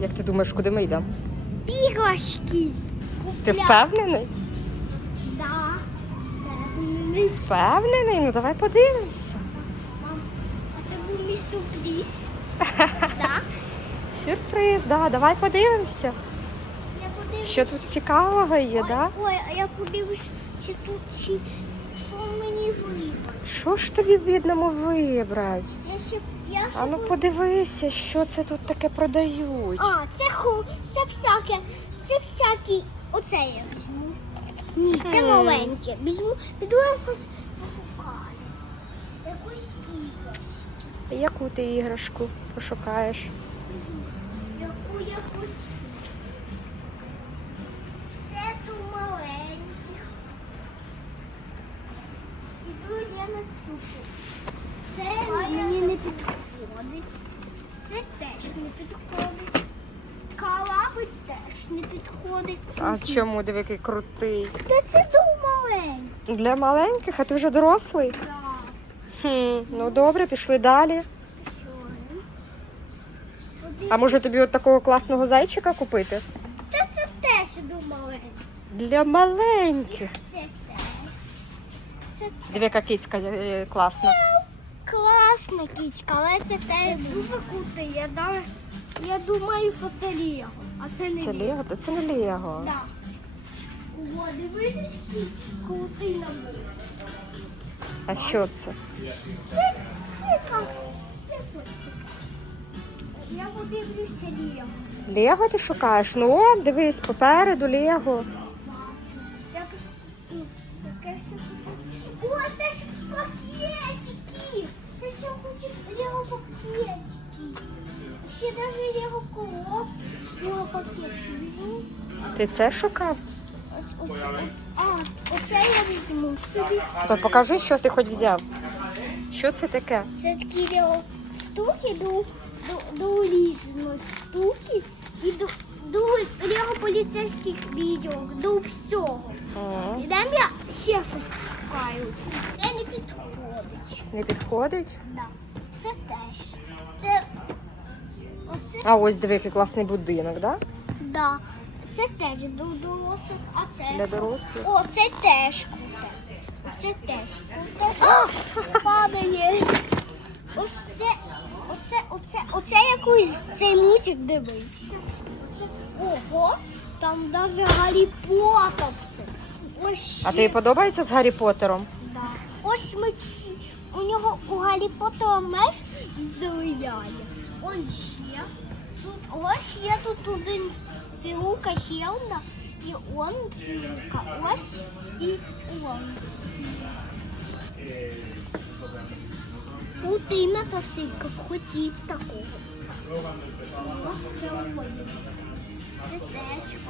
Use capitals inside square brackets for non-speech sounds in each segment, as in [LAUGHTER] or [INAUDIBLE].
Як ти думаєш, куди ми йдемо? Іграшки. Ти впевнений? Да. Впевнений. Впевнений? Ну давай подивимося. Мам, а це був мій сюрприз. [LAUGHS] Да? Сюрприз, да, давай подивимося. Я подивлюсь. Що тут цікавого є, Ой, да? Ой, а я подивлюсь, тут що мені вибрати. Що ж тобі бідному вибрати? Я ще я ще А ну бу- подивися, що це тут таке продають. А, це ху, це всяке, це всякі. Оце я візьму. Ні, це Хм. маленьке. Візьму, піду я щось пошукаю. Якусь іграшку. Яку ти іграшку пошукаєш? Яку я хочу. Це мені не підходить. Це теж не підходить. Калаби теж не підходить. А чому диви, який крутий? Та це ту маленький. Для маленьких, а ти вже дорослий? Так. Хм, ну добре, пішли далі. А може тобі от такого класного зайчика купити? Та це теж маленький. Для маленьких. Це теж. Диви, яка кицька е, класна. Класна кічка, але це теж дуже крутий. Я, я думаю, що це Лего. А це не Це Лего? Та це не Лего. Да. О, дивись, який крутий набор. А що це? Це, це? Я подивлюся Лего. Лего ти шукаєш? Ну, о, дивись, попереду Лего. Я тут ну, таке що О, це пакетики. Це ще хочу Лего пакетики. Ще навіть Лего колоб. Лего пакетики. Візьму. Ти це шукав? Ось- ось- А, оце я візьму собі. То покажи, що ти хоч взяв. Що це таке? Це такі Лего штуки до, до, до різної штуки і до, до Лего поліцейських відео, до всього. І там я ще щось шукаю. Це не підходить. не підходить? Да. Це теж. Це, оце, А ось диви, який класний будинок, да? да. Це теж до дорослих, а це. Для дорослих. О, це теж круте. Оце теж круте. Падає. Оце, оце, оце, оце якийсь цей мультик дивився. Ого, там навіть Гаррі Поттер. Ось А тобі подобається з Гаррі Поттером? Да. Ось мечі. У нього у Гаррі Поттера меч зеленяє. Он ще. Тут, ось є тут один фігурка ще. І он фігурка. Ось і он. Тут і мотоцикл хотів такого. О, це моє. Це теж.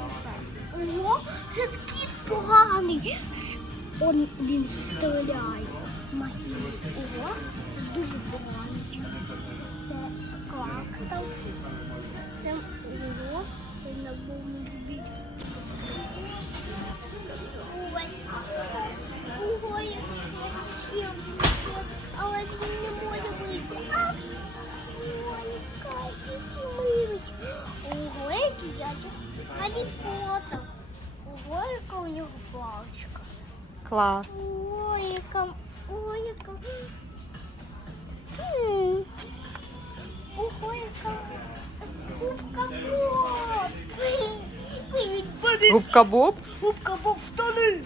Ого, це такий поганий. Он він стріляє. Магії. Ого, це дуже поганий. Це клактор. Це ого, це на повний Клас. Ой, яка, ой, яка. М. Яка. Губка Боб. Губка Боб? Губка Боб, штани.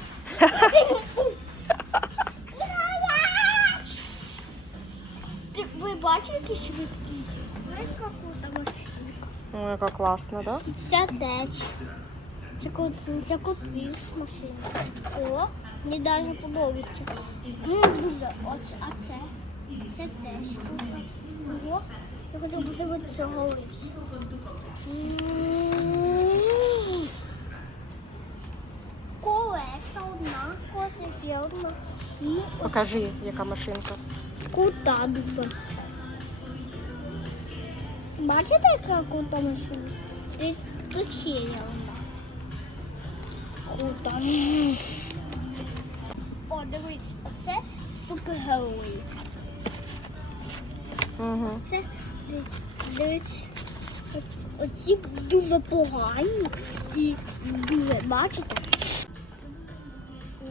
Ти- Ви бачите, які швидкі? Ось яка машинка. О, яка да? Це це котвіж машина. О, мені даже подобається. Ну, дуже. Ось, а це? Це теж. О, я хочу подивитися цього. Колеса одна, колеса ще одна. Покажи, яка машинка. кута дуже. Бачите, яка крута машина? Тут ще є одна. Крута. О, дивись, оце супергерої. Угу. Це дивись. Оці дуже погані і дуже, бачите?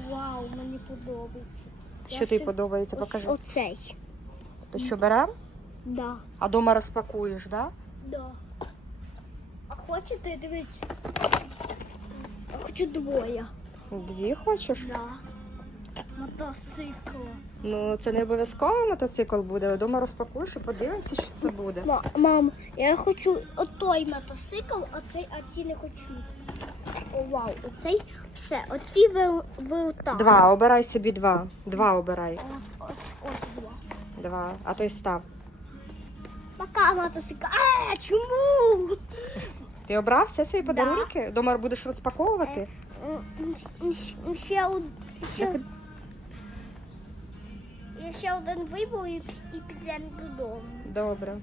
Вау, мені подобається. Що Я тобі подобається? Ось Покажи. Оцей. То що беремо? Да. А дома розпакуєш, да? Да. А хочете дивіться? Хочу двоє. Дві хочеш? Да. Мотоцикл. Ну, це не обов'язково мотоцикл буде. Дома розпакуєш і подивимося, що це буде. Ма- Мам, я хочу отой мотоцикл, а цей, а ці не хочу. О, вау, оцей все. Оці ви, ви так. Два, обирай собі два. Два обирай. Ось, ось, ось два. Два. А той став. Пока мотоцикл. А, чому? Ти обрав все свої подарунки? Дома будеш розпаковувати? М, Ще, од- Так, ще один вибор і, і підемо додому. Добре.